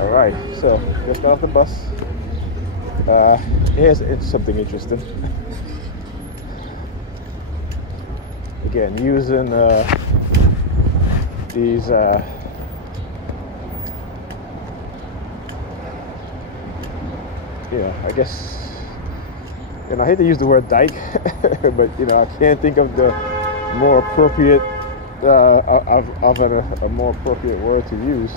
All right, so just got off the bus. Here's something interesting. Again, using these I guess, I hate to use the word dyke, but I can't think of the more appropriate a more appropriate word to use.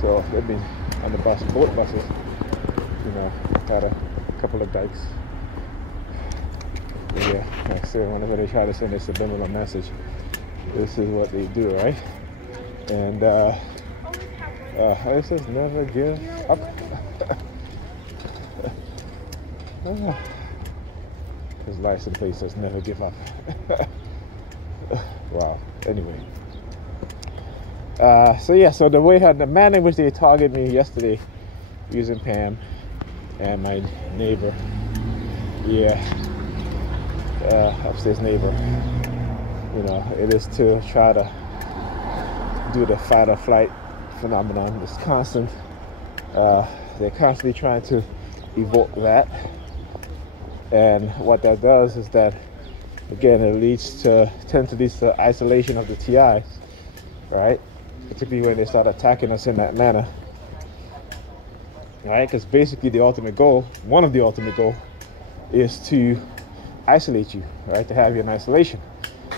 So they've been on the boat buses, had a couple of dykes. But yeah, like I said, whenever they try to send a subliminal message, this is what they do, right? And it says never give up. His license plate says never give up. Wow. Anyway. So the manner in which they targeted me yesterday using Pam and my neighbor, upstairs neighbor, it is to try to do the fight or flight phenomenon. It's constant. They're constantly trying to evoke that, and what that does is that, again, it tends to lead to isolation of the TIs, right? Particularly when they start attacking us in that manner, right? Because basically one of the ultimate goal is to isolate you, right? To have you in isolation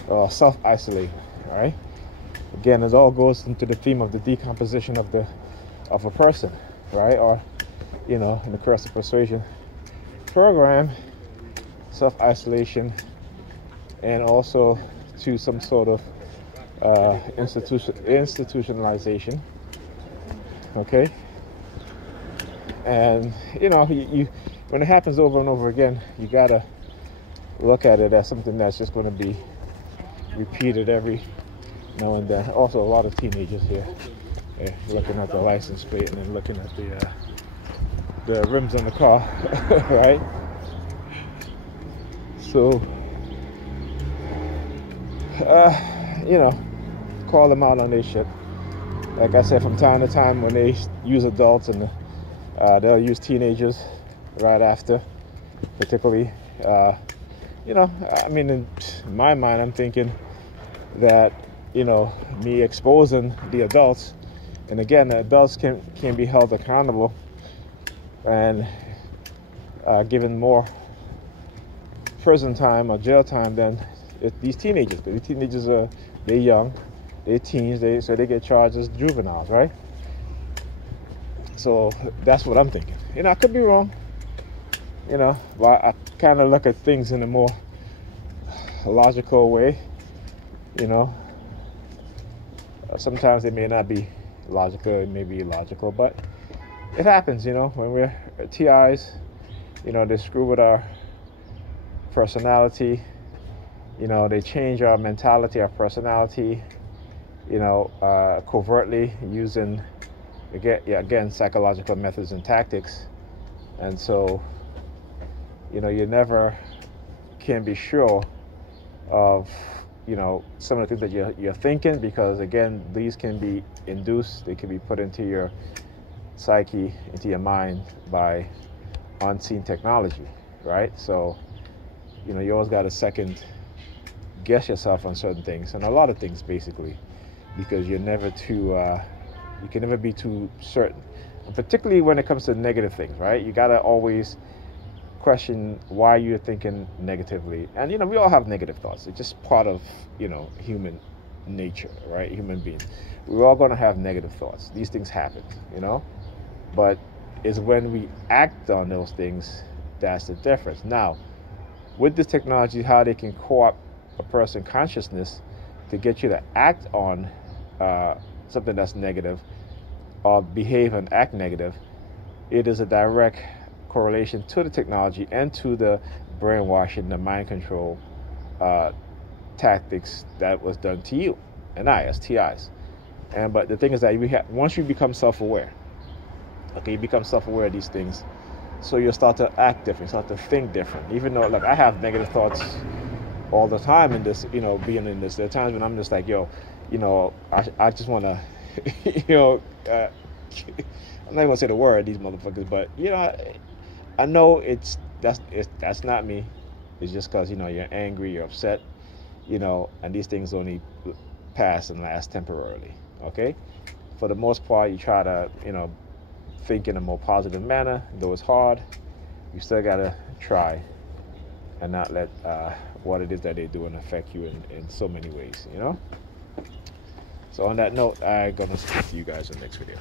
or self-isolating, right? Again, it all goes into the theme of the decomposition of a person, right? Or in the Coercive Persuasion Program, self-isolation, and also to some sort of institutionalization. Okay, and you when it happens over and over again, you gotta look at it as something that's just going to be repeated every now and then. Also, a lot of teenagers here, looking at the license plate and then looking at the rims on the car, right? So, call them out on their shit. Like I said, from time to time, when they use adults, and they'll use teenagers right after, particularly. In my mind, I'm thinking that, me exposing the adults, and again, the adults can be held accountable and given more prison time or jail time than these teenagers. But these teenagers they're young, they're teens, so they get charged as juveniles, right? So that's what I'm thinking. I could be wrong, but I kind of look at things in a more logical way. Sometimes it may not be logical, it may be illogical, but it happens, when we're TIs, they screw with our personality, they change our mentality, our personality, covertly using, again, psychological methods and tactics. And so, you never can be sure of, some of the things that you're thinking, because, again, these can be induced, they can be put into your psyche, into your mind by unseen technology, right? So, you always got to second guess yourself on certain things, and a lot of things, basically, because you can never be too certain, and particularly when it comes to negative things, right? You got to always question why you're thinking negatively. And we all have negative thoughts. It's just part of human nature, right? Human beings, we're all going to have negative thoughts. These things happen, but it's when we act on those things that's the difference. Now, with this technology, how they can co-opt a person's consciousness to get you to act on something that's negative or behave and act negative, it is a direct correlation to the technology and to the brainwashing, the mind control tactics that was done to you and I as TIs. But the thing is that once you become self-aware, you become self-aware of these things, so you'll start to act different, start to think different. Even though, I have negative thoughts all the time in this, being in this. There are times when I'm just like, I just want to, I'm not even gonna say the word, these motherfuckers, but you know, I know that's not me. It's just because, you know, you're angry, you're upset, you know, and these things only pass and last temporarily. Okay, for the most part, you try to, you know, think in a more positive manner. Though it's hard, you still gotta try and not let what it is that they're doing affect you in so many ways, you know. So on that note, I'm gonna speak to you guys in the next video.